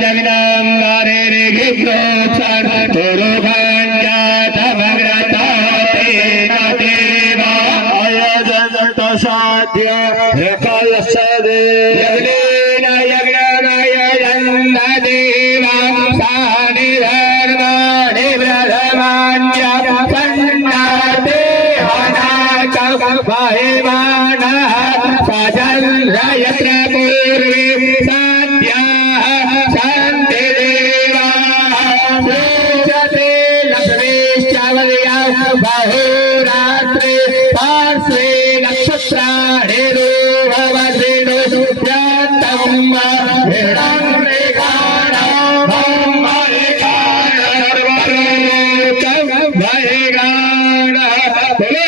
जगदम्बारे ऋग्रोक्षण गुरुखण्डतमग्रतातेन देवा साध्य रखलसदे यज्ञेन यज्ञनाय देवा सानि धर्माणि ब्रह्माण्य सन्नाते अनाकं महिमानः सजन्रयत्र पूर्वे साध्याः सन्ति देवाः श्रूयते लक्ष्मीश्चवर्याः बहुरात्रे पार्श्वे नक्षत्राणि रूपवद्रेणु सुप्रातं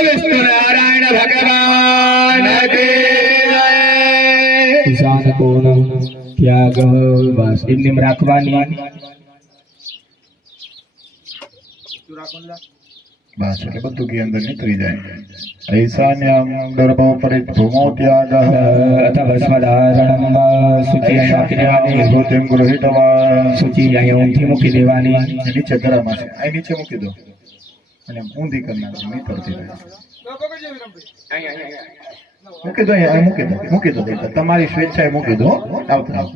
विष्णुनारायण भगवान के ईशान कोण त्याग बस इन्हीं राखवानी बस એટલે બધું કે અંદર નીકળી જાય ઈશાન્યમ દર્ભો પરિભ્રમો ત્યાગ अथ भस्मधारणं शुचियायापिदेवानि ભૂતિમ ગૃહીતવા शुचियायोंथी मुखी देवानी નીચે ગરામાં છે આ નીચે મૂકી દો અને ઊંધી કરી નાખો નીતરથી મૂકી દો અહીંયા મૂકી દો તમારી સ્વેચ્છાએ મૂકી દો આવતા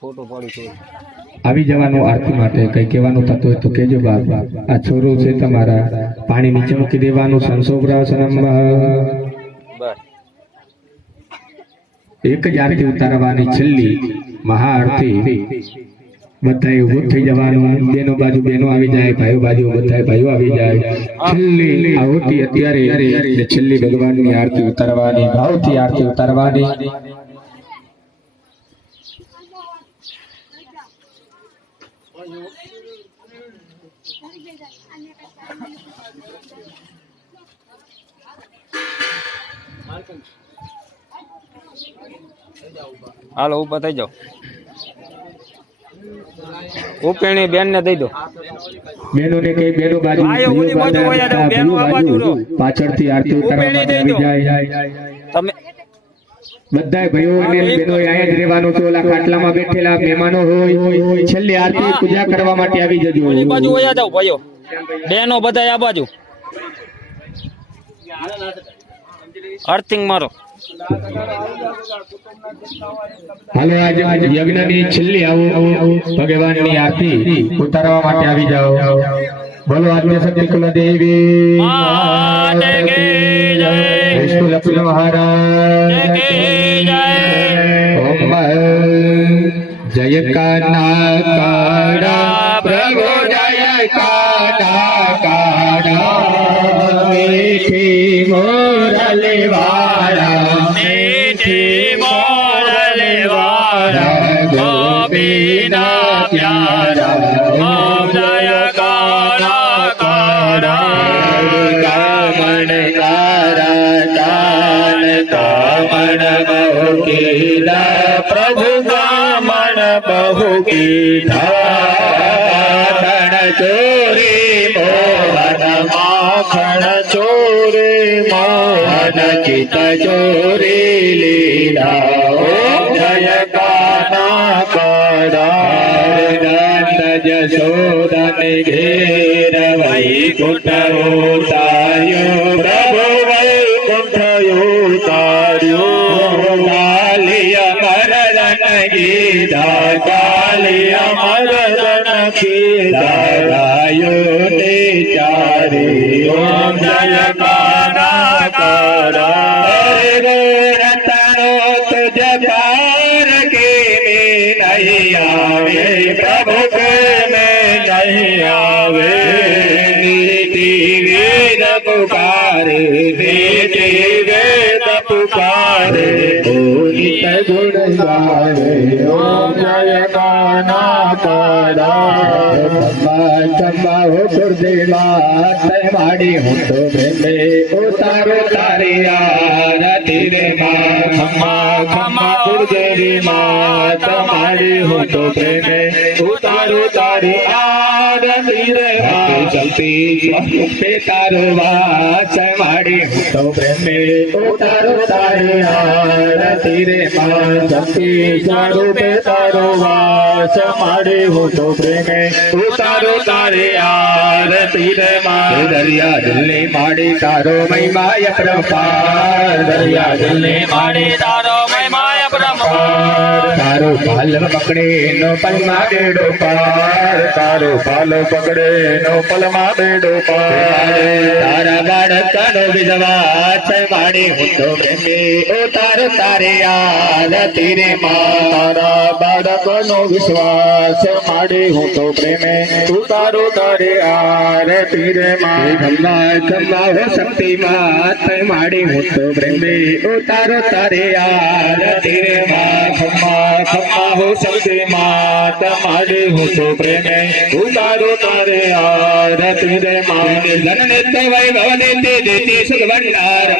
फोटो पड़ी આવી જવાનું આરતી માટે કઈ કહેવાનું થતું હોય તો કેજો બાપ આ છોરો છે તમારા પાણી નીચે મૂકી દેવાનું સંસોભરાસનમ એક જ આરતી ઉતારવાની છેલ્લી મહા આરતી બધાએ ઉભું થઈ જવાનું બેનો બાજુ બેનો આવી જાય ભાઈઓ બાજુ બધાએ ભાઈઓ આવી જાય છેલ્લી આરતી અત્યારે છેલ્લી ભગવાનની આરતી ઉતારવાની ભાવથી આરતી ઉતારવાની हालो ऊपर थी जाओ उपેણી બેન ને દઈ દો બેનો ને કઈ બેનો બાજુ પાછળથી આરતી ઉતારવામાં આવી જાય તમે બધાય ભાઈઓ અને બહેનો અહીંયા જ રહેવાનું છે ઓલા ખાટલામાં બેઠેલા મહેમાનો હોય છેલ્લી આરતી પૂજા કરવા માટે આવી જજો ઓલી બાજુ વયા જાવ ભાઈઓ બેનો બધાય આ બાજુ અર્થિંગ મારો હાલો આજે યજ્ઞની છેલ્લી આવો ભગવાનની આરતી ઉતારવા માટે આવી જાઓ બોલો આદ્ય શક્તિ કુલ દેવી માતા કી જય વિષ્ણુ લક્ષ્મણ મહારાજ કી જય ઓમ જય કાના કાડા પ્રભુ જય કાના કાડા મીઠી મોરલે વાળા મીઠી મોરલે વાળા ગોપીના પ્યારા ઓમ જય કાના કાડા કામણ કારા તાન કામણ બહુ કીધા પ્રભુ કામણ બહુ કીધા ચોરી મોહન માખણ ચોરી મોહન ચિત ચોરી લીલા ઓમ જય કાના કાડા નંદ જશોદન ઘેર વૈકુંઠ ઉતાર્યો પ્રભુ વૈકુંઠ ઉતાર્યો કાલિયા મરદન ગીધા કાલિયા મરદન ખીધા ગાયો ને ચારી ઓમ જય કાના કાડા રતનો તુજ પાર કે નહીં આવે પ્રભુ કે નહીં આવે નીતિ વેદ પુકારે નીતિ વેદ પુકારે ઓ નિત ગુણ ગાવે ઓમ જય કાના પદા ચંબા ચંબા હો ગુરુદેવા તે માડી હું તો પ્રેમે ઉતારો તારી આરતી રે માં ખમ્મા ખમ્મા ગુરુદેવી માં તમારી હું તો પ્રેમે ઉતારો તારી આરતી રે માં ચલતી સ્વરૂપે તારો વાસ માડી હું તો પ્રેમે ઉતારો તારી આરતી રે માં ચલતી સ્વરૂપે તારો વાસ માડી હું તો પ્રેમે ઉતારો તારી આરતી રે માં દરિયા દિલની માડી તારો મહિમાય પ્રપાર દરિયા દિલની માડી તારો મહિમાય બ્રહ્માર તારો પાલ પકડે નો પલમાં બેડો પાર તારો પાલ પકડે નો પલમાં બેડો પાર તારા બાળકનો વિધવા છે માડી હું તો પ્રેમી ઉતારો તારે આરતી રે માં તારા બાળકનો વિશ્વાસ માડી હું તો પ્રેમે ઉતારો તારે આરતી રે માં ખમ્મા ખમ્મા હો શક્તિ માત માડી હું તો પ્રેમે ઉતારો તારે આરતી રે માં ખમ્મા ખમ્મા હો શક્તિ માત માડી હું તો પ્રેમે ઉતારો તારે આરતી રે માં ધનને તો વૈભવ દેતી દેતી સુખ ભંડાર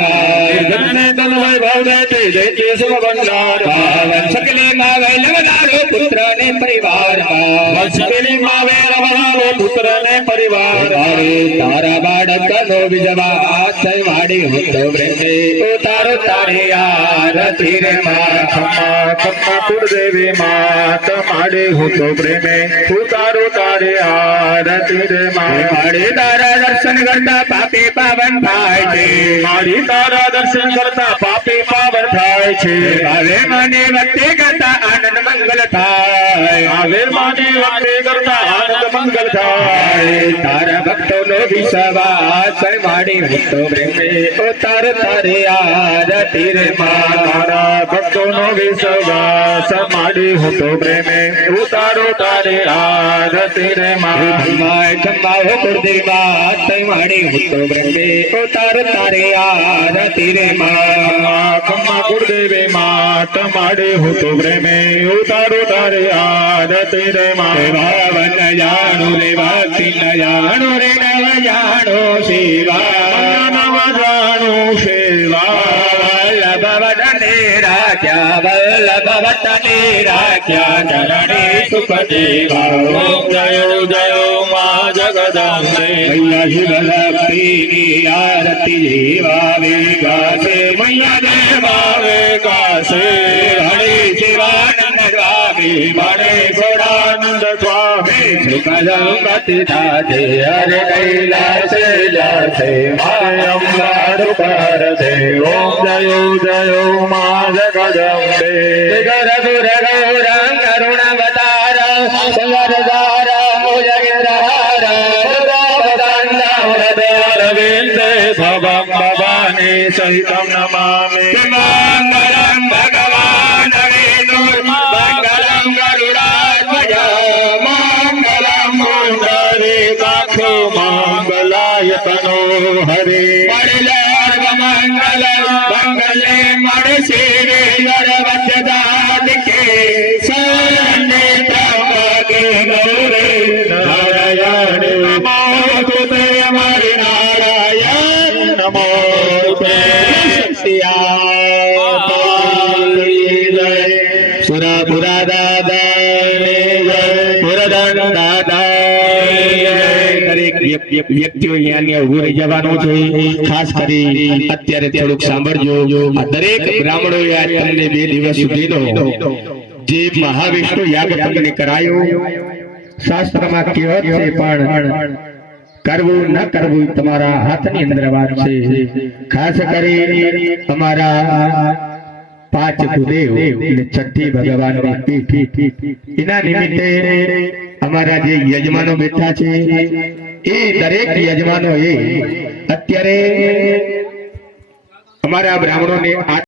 ધનને તો વૈભવ દેતી દેતી સુખ ભંડાર સકલી માં વૈલવનારો પુત્ર ને પરિવાર સકલી માં વૈલવનારો પુત્ર ને પરિવાર તારા બાળકનો વિજવા હાથ વાડી હું તો પ્રેમે ઉતારો તારે આરતી રે માં ખમ્મા ખમ્મા ગુરુદેવી માત માડી હું તો પ્રેમે ઉતારો તારે આરતી રે માં માડી તારા દર્શન કરતા પાપી પાવન થાય છે માડી તારા દર્શન કરતા પાપી પાવન થાય છે હવે મને વખતે કરતા આનંદ મંગલ થાય હવે મને વખતે કરતા આનંદ મંગલ થાય તારા ભક્તોનો વિશ્વાસ માડી હું તો પ્રેમે ઉતારો તારે આરતી રે માં તારા ભક્તોનો વિશ્વાસ માડી હું તો પ્રેમે ઉતારો તારે આરતી રે માં ખમ્મા ખમ્મા હો ગુરુદેવા તે માડી હું તો પ્રેમે ઉતારો તારે આરતી રે માં ખમ્મા ગુરુદેવે માત માડી હું તો પ્રેમે ઉતારો તારે આરતી રે માં ભાવન જાણો રે ભક્તિ ન જાણો રે નવ જાણો સેવા નવ જાણો સેવા વલ્લભવદને રાખ્યા વલ્લભવદને રાખ્યા ચરણે સુખ દેવા ઓમ જયો જયો માં જગદંબે મૈયા શિવ લક્ષ્મીની આરતી જેવા વેગાશે મૈયા દેવા વેગાશે હરે શિવાનંદ સ્વામી મને ગોરાનંદ સ્વામી સુખ સંગતિ થાજે હરે કૈલાસે જાશે માય અંબારું કરશે ઓમ જયો જયો માં જગદંબે ગરગુર ગૌરંગ કરુણાવતાર સંવરદાર જગદહાર અરવિંદે ભવમ ભવાની સહિતમ નમામિ મંગલમ ભગવાન વિષ્ણુ મંગલમ ગરુડાધ્વજ મંગલમ પુંડરીકાક્ષો મંગલાય તનો હરે મંગલ મંગલે મણ શિવેશ્વર વજ્રદાત કે સન્ને ત્રંબકે ગૌરે નારાયણ નમો તુતે હમારે નારાયણ નમો તુતે સુરાપુરા દાદાની જય પુરધન દાદાની જય દરેક વ્યક્તિઓ અહીંયા ઉભું રહી જવાનું છે ખાસ કરી અત્યારે થોડુંક સાંભળજો આ દરેક બ્રાહ્મણોએ આજ તમને 2 દિવસ સુધીનો જે મહાવિષ્ણુ યાગ તમને કરાયો શાસ્ત્રમાં કહેવત છે પણ કરવું ન કરવું તમારા હાથની અંદર વાત છે ખાસ કરી અમારા 5 ગુરુદેવ અને 6 ભગવાનની પીઠ એના નિમિત્તે અમારા જે યજમાનો બેઠા છે એ દરેક યજમાનો એ અત્યારે અમારા બ્રાહ્મણોને